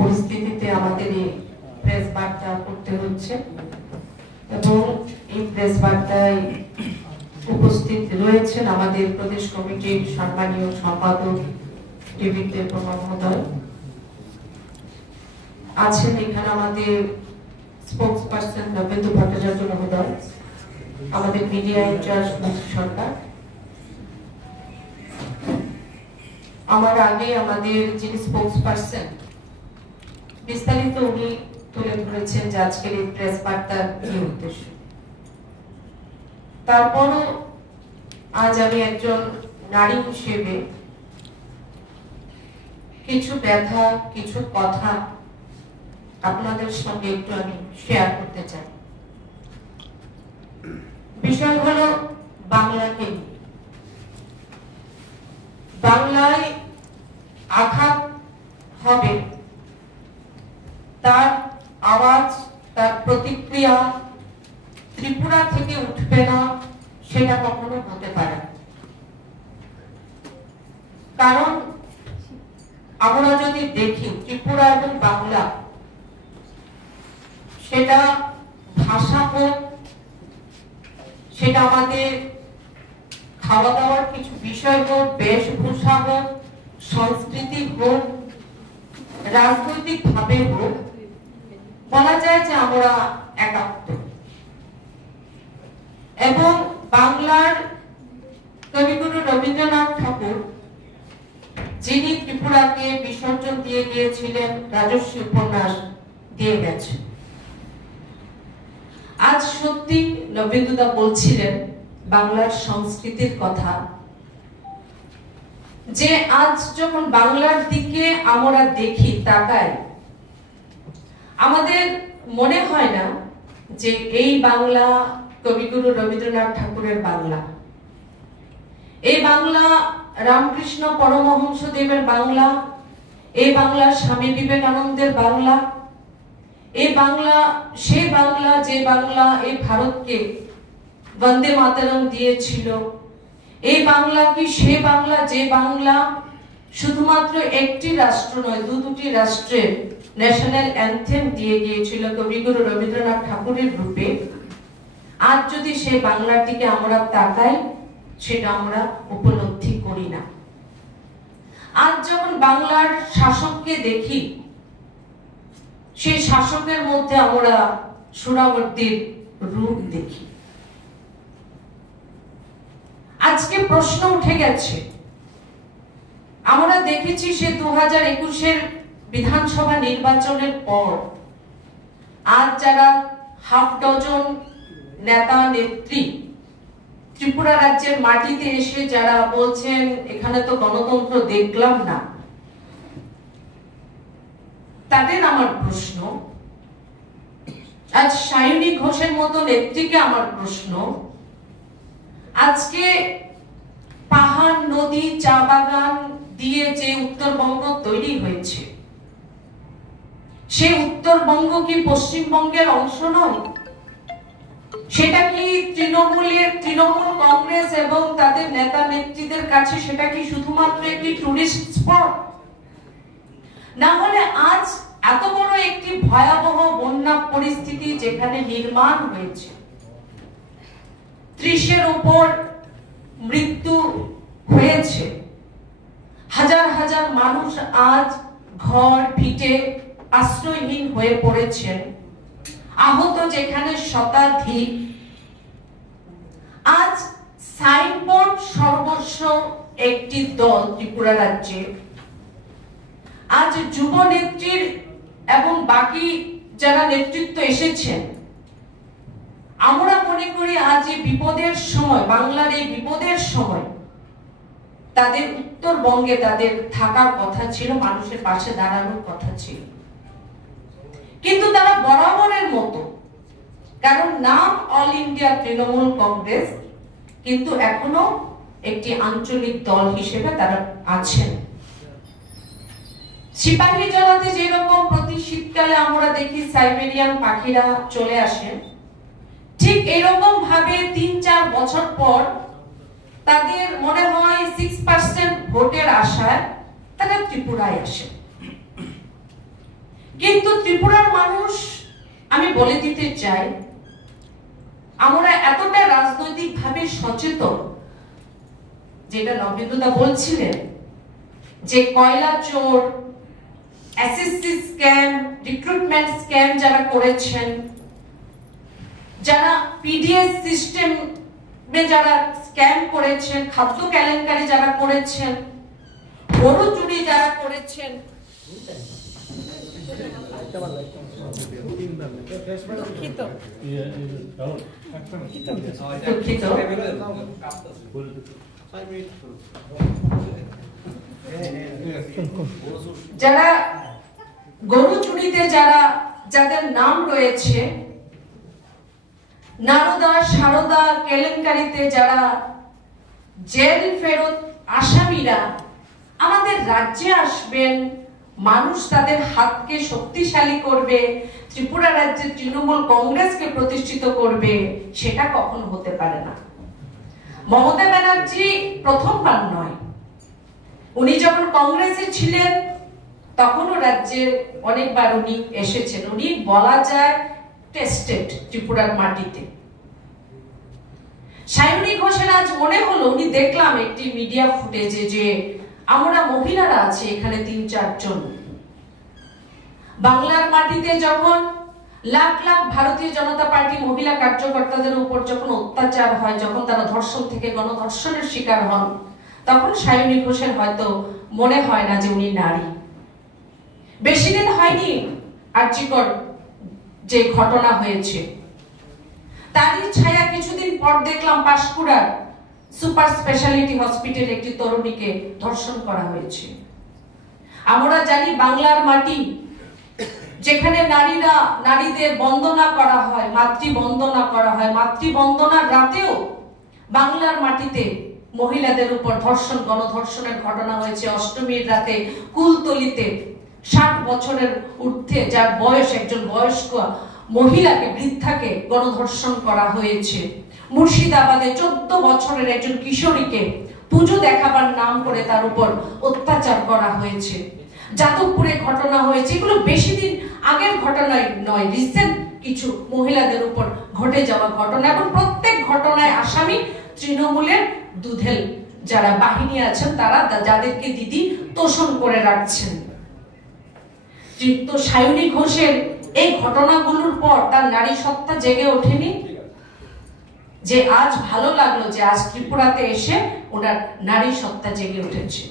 পরিস্থিতিতে আমাদের এই প্রেস বার্তা করতে হচ্ছে এবং এই প্রেস বার্তায় উপস্থিত রয়েছেন আমাদের প্রদেশ কমিটির সম্মানীয় সম্পাদক দেবিদ্দের প্রমা মহোদয়, আছেন এখানে আমাদের স্পোকস পার্সন নবেন্দু ভট্টাচার্য মহোদয়, আমাদের মিডিয়া ইনচার্জ মুক্তি সরকার। আমার আগে আমাদের যিনি স্পোকস পার্সন বিস্তারিত উনি তুলে ধরেছেন যে আজকের এই প্রেস বার্তার কি উদ্দেশ্য। তারপরও আজ আমি একজন নারী হিসেবে কিছু ব্যথা, কিছু কথা আপনাদের সঙ্গে একটু আমি শেয়ার করতে চাই। বিষয় হলো বাংলাকে নিয়ে। বাংলায় আঘাত হবে, তার আওয়াজ, তার প্রতিক্রিয়া ত্রিপুরা থেকে উঠবে না, সেটা কখনো হতে পারে না। কারণ আমরা যদি দেখি ত্রিপুরা এবং বাংলা, সেটা ভাষা হোক, সেটা আমাদের খাওয়া দাওয়ার কিছু বিষয় হোক, বেশভূষা হোক, সংস্কৃতি হোক, রাজনৈতিক ভাবে হোক, বলা যায় যে আমরা একাত্ম। এবং বাংলার কবিগুরু রবীন্দ্রনাথ ঠাকুর, যিনি ত্রিপুরাকে বিসর্জন দিয়ে গিয়েছিলেন, রাজস্বী উপন্যাস দিয়ে গেছেন। আজ সত্যি নবেন্দুদা বলছিলেন বাংলার সংস্কৃতির কথা, যে আজ যখন বাংলার দিকে আমরা দেখি, তাকাই, আমাদের মনে হয় না যে এই বাংলা কবিগুরু রবীন্দ্রনাথ ঠাকুরের বাংলা, এই বাংলা রামকৃষ্ণ পরমহংস দেবের বাংলা, এই বাংলা স্বামী বিবেকানন্দের বাংলা, এই বাংলা সেই বাংলা যে বাংলা এই ভারতকে বন্দে মাতরম দিয়েছিল। এই বাংলা কি সে বাংলা যে বাংলা শুধুমাত্র একটি রাষ্ট্র নয়, দুটি রাষ্ট্রের ন্যাশনাল অ্যানথেম দিয়ে গিয়েছিল কবিগুরু রবীন্দ্রনাথ ঠাকুরের রূপে। আজ যদি সেই বাংলার দিকে আমরা তাকাই, সেটা আমরা উপলব্ধি করি না। আজ যখন বাংলার শাসককে দেখি, সেই শাসকের মধ্যে আমরা সুরাবর্তীর রূপ দেখি। আজকে প্রশ্ন উঠে গেছে, আমরা দেখেছি সে 2021-এর বিধানসভা নির্বাচনের পর আজ যারা হাফ ডজন নেতা নেত্রী ত্রিপুরা রাজ্যের মাটিতে এসে যারা বলছেন এখানে তো গণতন্ত্র দেখলাম না, তাদের আমার প্রশ্ন, আজ সায়নী ঘোষের মতো নেত্রীকে আমার প্রশ্ন, আজকে পাহাড়, নদী, চা বাগান দিয়ে যে উত্তরবঙ্গ তৈরি হয়েছে, সে উত্তরবঙ্গ কি পশ্চিমবঙ্গের অংশ নয়? সেটা কি তৃণমূল কংগ্রেস এবং তাদের নেতা নেত্রীদের কাছে সেটা কি শুধুমাত্র একটি টুরিস্ট স্পট? না হলে আজ এত বড় একটি ভয়াবহ বন্যা পরিস্থিতি যেখানে নির্মাণ হয়েছে, 30-এর উপর মৃত্যু হয়েছে, হাজার হাজার মানুষ আজ ঘর ভিটে আশ্রয়হীন হয়ে পড়েছেন, আহত যেখানে শতাধিক। আজ সাইনবোর্ড সর্বস্ব একটি দল ত্রিপুরা রাজ্যে, আজ যুব নেত্রীর এবং বাকি যারা নেতৃত্ব এসেছেন, আমরা মনে করি আজ এই বিপদের সময়, বাংলার এই বিপদের সময় তাদের উত্তরবঙ্গে তাদের থাকার কথা ছিল, মানুষের পাশে দাঁড়ানোর কথা ছিল। কিন্তু তারা বরাবরের মতো, কারণ নাম অল ইন্ডিয়া তৃণমূল কংগ্রেস, কিন্তু এখনো একটি আঞ্চলিক দল হিসেবে তারা আছেন। সিপাহীজলাতে যেরকম প্রতি শীতকালে আমরা দেখি সাইবেরিয়ান পাখিরা চলে আসেন, ঠিক এরকম ভাবে 3-4 বছর পর তাদের মনে হয় 6% ভোটের আশায় তারা ত্রিপুরায় আসে। কিন্তু ত্রিপুরার মানুষ, আমি বলে দিতে চাই, আমরা এতটা রাজনৈতিকভাবে সচেতন, যেটা নবেন্দুদা বলছিলেন যে কয়লা চোর, এসএসসি স্ক্যাম, রিক্রুটমেন্ট স্ক্যাম যারা করেছেন, যারা পিডিএস সিস্টেম যারা স্ক্যাম করেছেন, খাদ্য কেলেঙ্কারি যারা করেছেন, গরু চুরি যারা করেছেন, যারা গরু চুরিতে যাদের নাম রয়েছে, নারদা সারদা কেলেঙ্কারিতে যারা জেল ফেরত আসামিরা আমাদের রাজ্যে আসবেন, মানুষ তাদের হাতকে শক্তিশালী করবে, ত্রিপুরা রাজ্যে তৃণমূল কংগ্রেসকে প্রতিষ্ঠিত করবে, সেটা কখনো হতে পারে না। মমতা ব্যানার্জি প্রথমবার নয়, উনি যখন কংগ্রেসে ছিলেন তখনও রাজ্যে অনেকবার উনি এসেছেন। উনি বলা যায় টেস্টেড ত্রিপুরার মাটিতে। সায়নী ঘোষের আজ মনে হলো, উনি দেখলাম একটি মিডিয়া ফুটেজে যে আমরা মহিলারা আছি এখানে ৩-৪ জন। বাংলার মাটিতে যখন লাখ লাখ ভারতীয় জনতা পার্টি মহিলা কার্যকর্তাদের উপর যখন অত্যাচার হয়, যখন তারা ধর্ষণ থেকে গণধর্ষণের শিকার হন, তখন সায়নী ঘোষের হয়তো মনে হয় না যে উনি নারী। বেশি দিন হয়নি আর্যিকর যে ঘটনা হয়েছে, তারই ছায়া কিছুদিন পর দেখলাম পাঁশকুড়ার সুপার স্পেশালিটি হসপিটালে একটি তরুণীকে ধর্ষণ করা হয়েছে। আমরা জানি বাংলার মাটি, যেখানে নারীদের বন্দনা করা হয়, মাতৃবন্দনা করা হয়, মাতৃবন্দনার রাতেও বাংলার মাটিতে মহিলাদের উপর ধর্ষণ, গণধর্ষণের ঘটনা হয়েছে। অষ্টমীর রাতে কুলতলিতে 60 বছরের ঊর্ধ্বে যার বয়স, একজন বয়স্ক মহিলাকে, বৃদ্ধাকে গণধর্ষণ করা হয়েছে। মুর্শিদাবাদে 14 বছরের একজন কিশোরীকে পুজো দেখাবার নাম করে তার উপর অত্যাচার করা হয়েছে। যাদবপুরে ঘটনা হয়েছে। এগুলো বেশি দিন আগের ঘটনা নয়, রিসেন্ট কিছু মহিলাদের উপর ঘটে যাওয়া ঘটনা, এবং প্রত্যেক ঘটনায় আসামি তৃণমূলের দুধেল যারা বাহিনী আছেন, তারা যাদেরকে দিদি তোষণ করে রাখছেন। তো সায়নী ঘোষের এই ঘটনাগুলোর পর তার নারী সত্তা জেগে ওঠেনি, যে আজ ভালো লাগলো যে আজ ত্রিপুরাতে এসে ওনার নারী সত্তা জেগে উঠেছে।